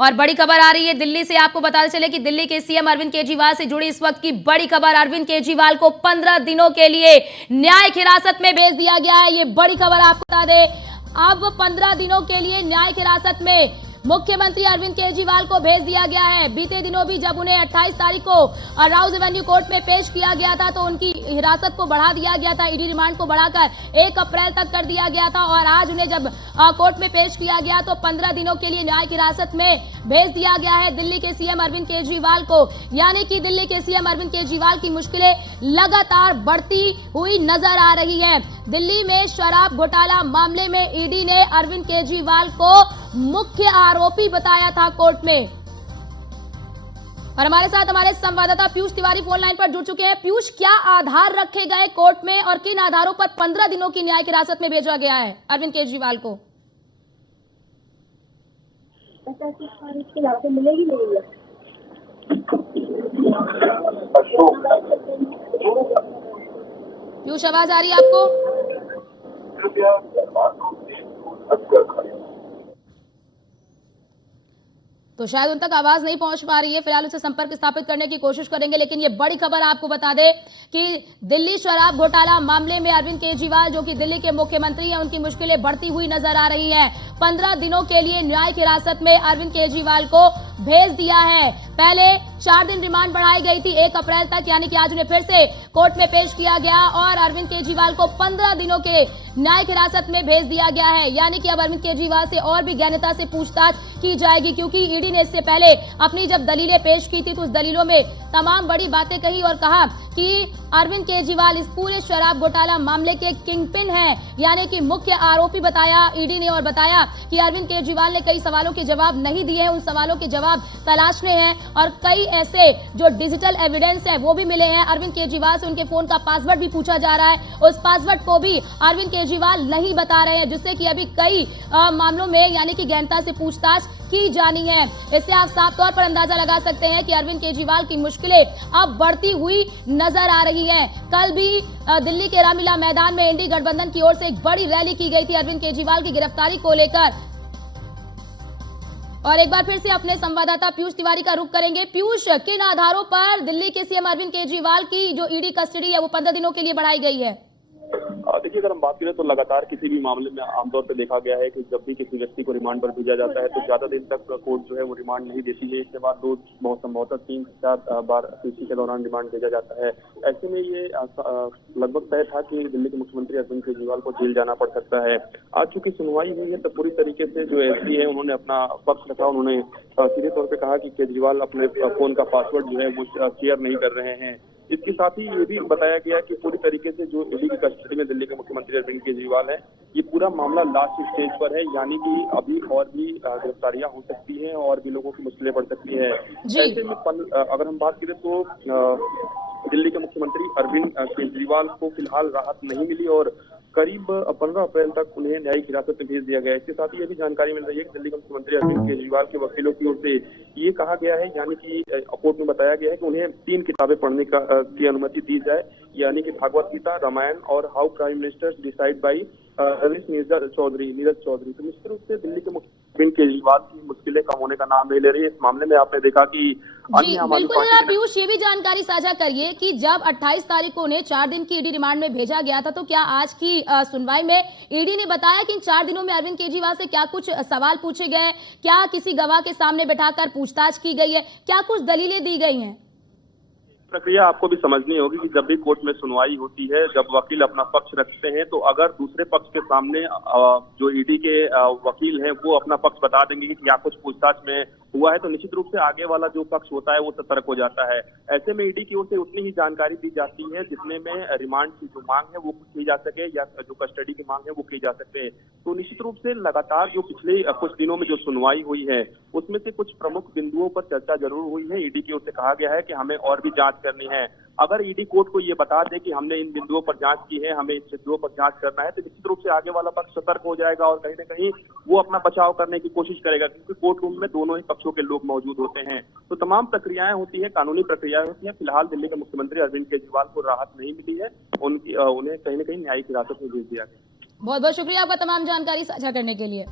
और बड़ी खबर आ रही है दिल्ली से। आपको बताते चले कि दिल्ली के सीएम अरविंद केजरीवाल से जुड़ी इस वक्त की बड़ी खबर। अरविंद केजरीवाल को 15 दिनों के लिए न्यायिक हिरासत में भेज दिया गया है। ये बड़ी खबर आपको बता दें, अब 15 दिनों के लिए न्यायिक हिरासत में मुख्यमंत्री अरविंद केजरीवाल को भेज दिया गया है। बीते दिनों भी जब उन्हें 28 तारीख को राउज एवेन्यू कोर्ट में पेश किया गया था तो उनकी हिरासत को बढ़ा दिया गया था, ईडी रिमांड को बढ़ाकर 1 अप्रैल तक कर दिया गया था। और आज उन्हें जब कोर्ट में पेश किया गया तो 15 दिनों के लिए न्यायिक हिरासत में भेज दिया गया है दिल्ली के सीएम अरविंद केजरीवाल को। यानी कि दिल्ली के सीएम अरविंद केजरीवाल की मुश्किलें लगातार बढ़ती हुई नजर आ रही है। दिल्ली में शराब घोटाला मामले में ईडी ने अरविंद केजरीवाल को मुख्य आरोपी बताया था कोर्ट में। और हमारे साथ हमारे संवाददाता पीयूष तिवारी फोन लाइन पर जुड़ चुके हैं। पीयूष, क्या आधार रखे गए कोर्ट में और किन आधारों पर 15 दिनों की न्यायिक हिरासत में भेजा गया है अरविंद केजरीवाल को? मिलेगी नहीं। पीयूष, आवाज आ रही है आपको? तो शायद उन तक आवाज नहीं पहुंच पा रही है, फिलहाल उसे संपर्क स्थापित करने की कोशिश करेंगे। लेकिन ये बड़ी खबर आपको बता दें कि दिल्ली शराब घोटाला मामले में अरविंद केजरीवाल जो कि दिल्ली के मुख्यमंत्री हैं, उनकी मुश्किलें बढ़ती हुई नजर आ रही हैं। 15 दिनों के लिए न्यायिक हिरासत में अरविंद केजरीवाल को भेज दिया है। पहले 4 दिन रिमांड बढ़ाई गई थी 1 अप्रैल तक, यानी कि आज उन्हें फिर से कोर्ट में पेश किया गया और अरविंद केजरीवाल को 15 दिनों के न्यायिक हिरासत में भेज दिया गया है। यानी कि अब अरविंद केजरीवाल से और भी गहनता से पूछताछ की जाएगी, क्योंकि ईडी ने इससे पहले अपनी जब दलीलें पेश की थी तो उस दलीलों में तमाम बड़ी बातें कही और कहा कि अरविंद केजरीवाल इस पूरे शराब घोटाला मामले के किंगपिन हैं, यानी कि मुख्य आरोपी बताया ईडी ने। और बताया कि अरविंद केजरीवाल ने कई सवालों के जवाब नहीं दिए हैं, उन सवालों के जवाब तलाशने हैं और कई ऐसे जो डिजिटल एविडेंस है वो भी मिले हैं। अरविंद केजरीवाल से उनके फोन का पासवर्ड भी पूछा जा रहा है, उस पासवर्ड को भी अरविंद केजरीवाल नहीं बता रहे हैं, जिससे कि अभी कई मामलों में यानी कि गहनता से पूछताछ की जानी है। इससे आप साफ तौर पर अंदाजा लगा सकते हैं कि अरविंद केजरीवाल की मुश्किलें अब बढ़ती हुई नजर आ रही है। कल भी दिल्ली के रामलीला मैदान में इंडी गठबंधन की ओर से एक बड़ी रैली की गई थी अरविंद केजरीवाल की गिरफ्तारी को लेकर। और एक बार फिर से अपने संवाददाता पीयूष तिवारी का रुख करेंगे। पीयूष, किन आधारों पर दिल्ली के सीएम अरविंद केजरीवाल की जो ईडी कस्टडी है वो 15 दिनों के लिए बढ़ाई गई है? देखिए, अगर हम बात करें तो लगातार किसी भी मामले में आमतौर पर देखा गया है कि जब भी किसी व्यक्ति को रिमांड पर भेजा जाता है तो ज्यादा दिन तक कोर्ट जो है वो रिमांड नहीं देती है। इसके बाद संभवतः 3-4 बार इसी के दौरान रिमांड भेजा जाता है। ऐसे में ये लगभग तय था कि दिल्ली के मुख्यमंत्री अरविंद केजरीवाल को जेल जाना पड़ सकता है। आज चूंकि सुनवाई हुई है तो पूरी तरीके से जो एसपी है उन्होंने अपना पक्ष रखा। उन्होंने सीधे तौर पर कहा कि केजरीवाल अपने फोन का पासवर्ड जो है वो शेयर नहीं कर रहे हैं। इसके साथ ही ये भी बताया गया कि पूरी तरीके से जो ईडी की कस्टडी में दिल्ली के मुख्यमंत्री अरविंद केजरीवाल है, ये पूरा मामला लास्ट स्टेज पर है, यानी कि अभी और भी गिरफ्तारियां हो सकती हैं और भी लोगों की मुश्किलें बढ़ सकती है। ऐसे में अगर हम बात करें तो दिल्ली के मुख्यमंत्री अरविंद केजरीवाल को फिलहाल राहत नहीं मिली और करीब 15 अप्रैल तक उन्हें न्यायिक हिरासत में भेज दिया गया है। इसके साथ ही ये भी जानकारी मिल रही है कि दिल्ली के मुख्यमंत्री अरविंद केजरीवाल के वकीलों की ओर से ये कहा गया है, यानी कि कोर्ट में बताया गया है कि उन्हें 3 किताबें पढ़ने की अनुमति दी जाए, यानी कि भगवत गीता, रामायण और how prime ministers decide by Neeraj Chaudhary. तो निश्चित रूप से दिल्ली के मुख्यमंत्री अरविंद केजरीवाल की मुश्किलें कम होने का नाम नहीं ले रही है। इस मामले में आपने देखा कि बिल्कुल पीयूष, ये भी जानकारी साझा करिए कि जब 28 तारीख को उन्हें 4 दिन की ईडी रिमांड में भेजा गया था तो क्या आज की सुनवाई में ईडी ने बताया कि इन 4 दिनों में अरविंद केजरीवाल से क्या कुछ सवाल पूछे गए, क्या किसी गवाह के सामने बैठाकर पूछताछ की गई है, क्या कुछ दलीलें दी गई हैं? प्रक्रिया आपको भी समझनी होगी कि जब भी कोर्ट में सुनवाई होती है, जब वकील अपना पक्ष रखते हैं तो अगर दूसरे पक्ष के सामने जो ईडी के वकील हैं वो अपना पक्ष बता देंगे कि क्या कुछ पूछताछ में हुआ है तो निश्चित रूप से आगे वाला जो पक्ष होता है वो सतर्क हो जाता है। ऐसे में ईडी की ओर से उतनी ही जानकारी दी जाती है जितने में रिमांड की जो मांग है वो की जा सके या जो कस्टडी की मांग है वो की जा सके। तो निश्चित रूप से लगातार जो पिछले कुछ दिनों में जो सुनवाई हुई है उसमें से कुछ प्रमुख बिंदुओं पर चर्चा जरूर हुई है। ईडी की ओर से कहा गया है कि हमें और भी जांच करनी है। अगर ईडी कोर्ट को ये बता दे कि हमने इन बिंदुओं पर जांच की है, हमें इन बिंदुओं पर जांच करना है, तो निश्चित रूप से आगे वाला पक्ष सतर्क हो जाएगा और कहीं ना कहीं वो अपना बचाव करने की कोशिश करेगा, क्योंकि कोर्ट रूम में दोनों ही पक्षों के लोग मौजूद होते हैं। तो तमाम प्रक्रियाएं होती है, कानूनी प्रक्रियाएं होती है। फिलहाल दिल्ली के मुख्यमंत्री अरविंद केजरीवाल को राहत नहीं मिली है, उन्हें कहीं ना कहीं न्यायिक हिरासत में भेज दिया गया। बहुत बहुत शुक्रिया आपका तमाम जानकारी साझा करने के लिए।